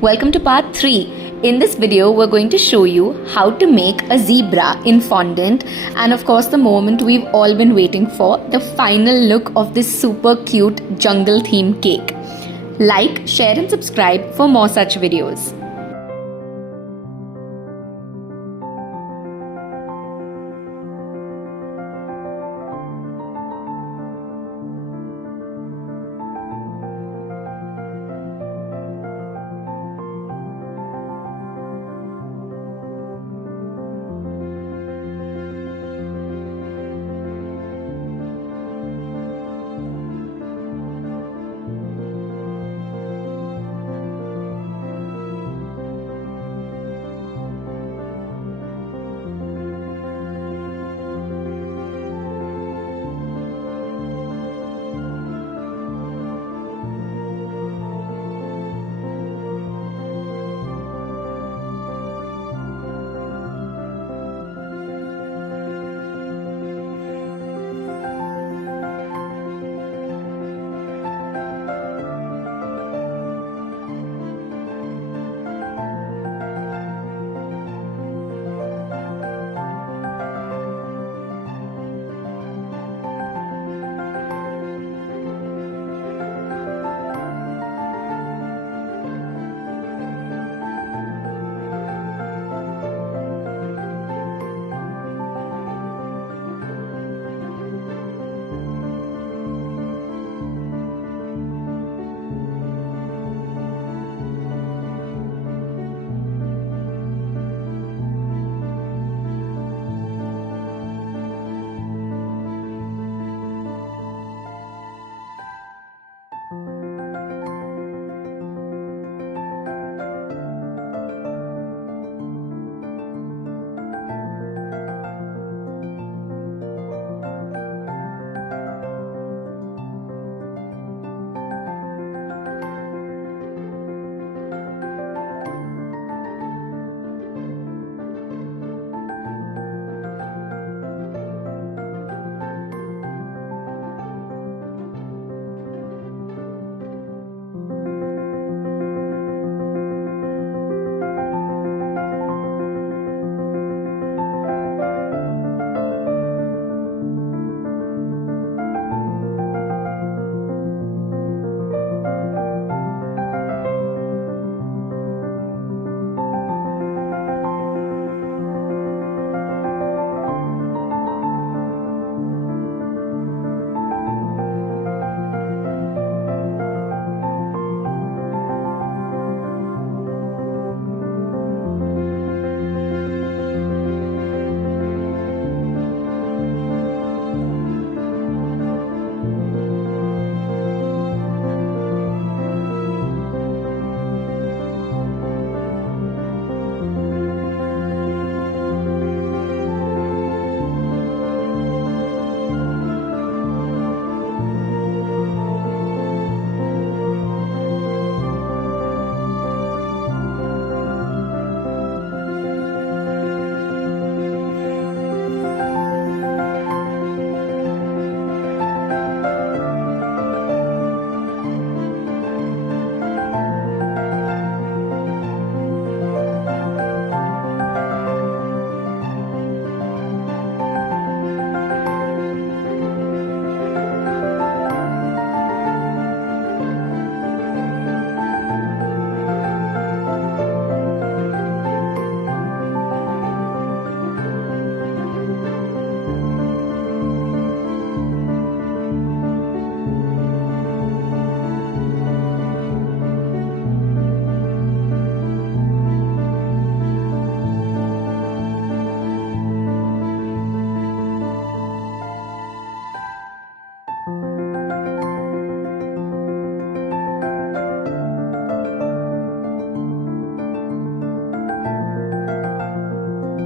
Welcome to part 3. In this video, we're going to show you how to make a zebra in fondant, and of course the moment we've all been waiting for, the final look of this super cute jungle theme cake. Like, share and subscribe for more such videos.